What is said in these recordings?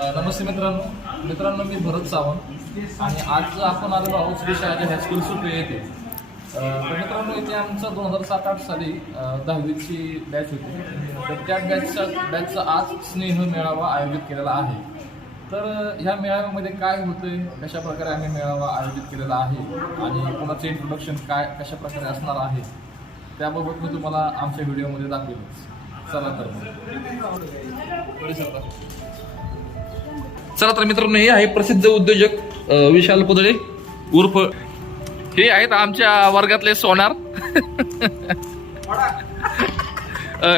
नमस्ते मित्रांनो मी भरत सावंत आणि आज आपण आलेलो आहोत श्री शहाजी हायस्कूल सुपे येथे. तर मित्रांनो इथे आमचं 2007-08 साली 10वीची बॅच होती. तर त्या बॅचचा आज स्नेह मेळावा आयोजित केलेला आहे. तर ह्या मेळाव्यामध्ये काय होतंय, कशा प्रकारे आम्ही मेळावा आयोजित केलेला आहे आणि कोणाचं इंट्रोडक्शन कशा प्रकारे असणार आहे त्याबाबत मी तुम्हाला आमच्या व्हिडिओमध्ये दाखवेल. चला तर मित्रांनो, हे आहे प्रसिद्ध उद्योजक विशाल पुतळे उर्फ हे आहेत आमच्या वर्गातले सोनार.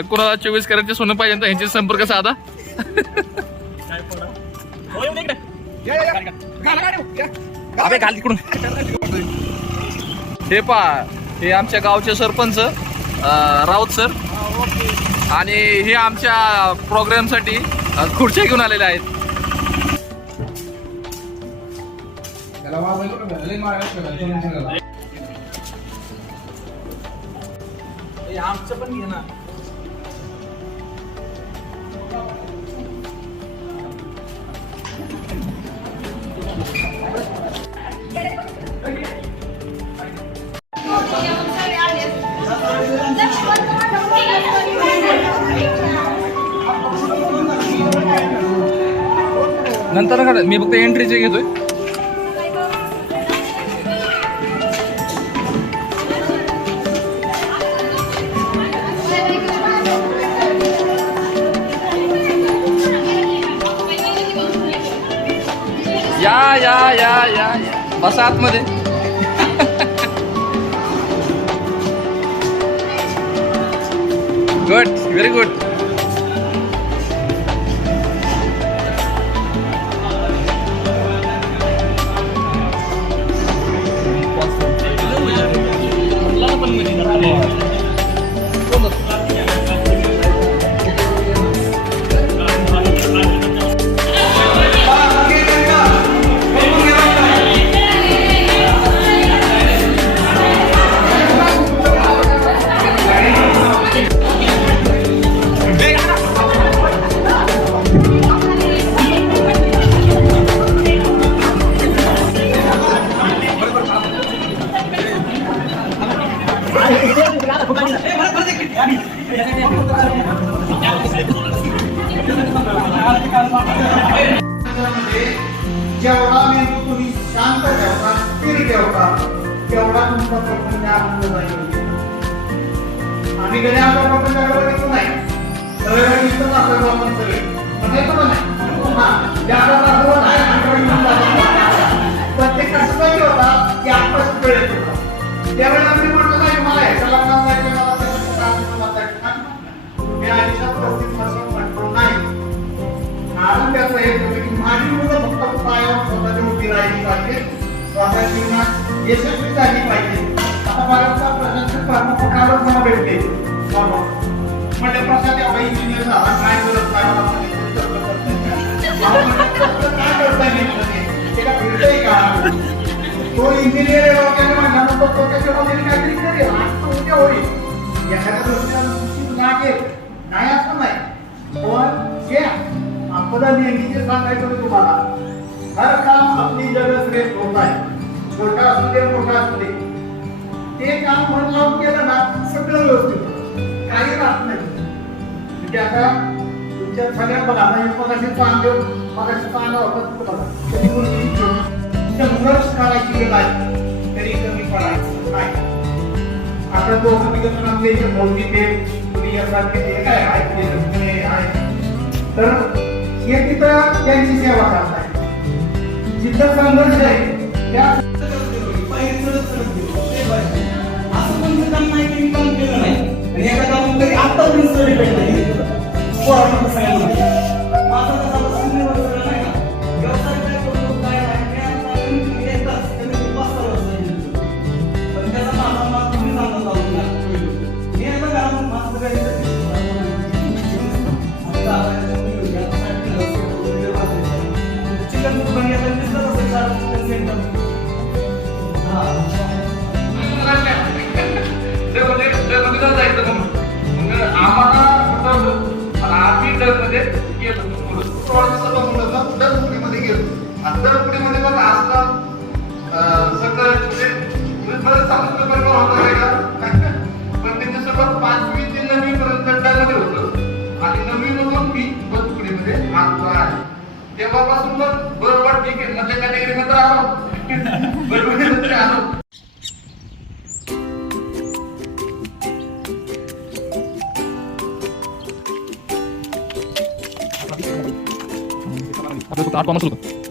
कोणाला 24 कॅरेटचे सोनं पाहिजे तर ह्यांचे संपर्क साधा. हे पहा, हे आमच्या गावचे सरपंच राऊत सर आणि हे आमच्या प्रोग्रामसाठी खुर्च्या घेऊन आलेले आहेत. आमचं पण घे ना. नंतर का मी फक्त एंट्रीचे घेतोय. या या या या बसा आतमध्ये. Good, very good. जेवढा मेंदू तुम्ही शांत ठेवता, स्थिर ठेवता, तेवढा तुमचा प्रपंच आनंद जाईल. आम्ही कधी आपल्या प्रपंचाकडे बघितलं नाही. सगळ्या दिसतच असं आपण सगळे म्हणायचं पण नाही. प्रत्येक कसं काही होता की आपलाच वेळ येत होता. त्यावेळेला आम्ही म्हणतो नाही मला ह्याच्या लग्नात जायचं, मला मी आयुष्यात परिस्थिती कंट्रोल नाही. कारण त्याचं हे होतं की माझी मुलं फक्त पायावर स्वतःच्या उभी राहिली पाहिजे, स्वतः जीवनात यशस्वी झाली पाहिजे. आता भारतचा प्रशासक कर्मपटावर मला भेटते म्हणजे प्रसाद एवढा इंजिनियर झाला, काय करत काय करता येईल ते का भेटतंय का? तो इंजिनियर वगैरे म्हणल्यानंतर तो त्याच्या वगैरे काहीतरी करेल, आज तो उद्या होईल. एखाद्या गोष्टीला लागेल नाही असं नाही, पण जे आपल्याला नेहमीचे सांगायचं तुम्हाला, हर काम आपली जगत श्रेष्ठ होत आहे. मोठा असू दे मोठा असू दे, ते काम मन लावून केलं ना सगळं व्यवस्थित होतं, काही राहत नाही. म्हणजे आता तुमच्या सगळ्या बघा मगाशी चांगलं होतं बघा, संघर्ष करायची वेळ आहे तरी कमी पडायचं नाही. आता दोघं निघत आपले जे मोठी ते यासारखे काय आहे तर हे तिथं त्यांची सेवा करताय. जिथं संघर्ष आहे त्या असं पण काम नाही की काम केलं नाही आणि एका काम तरी आता आम्हाला आम्ही तेव्हापासून मग बरोबर ठीक आहे मधल्या कॅटेगरीमध्ये आलो बरोबर आलो. आपल्याला फक्त 8 कॉमर्स होतं.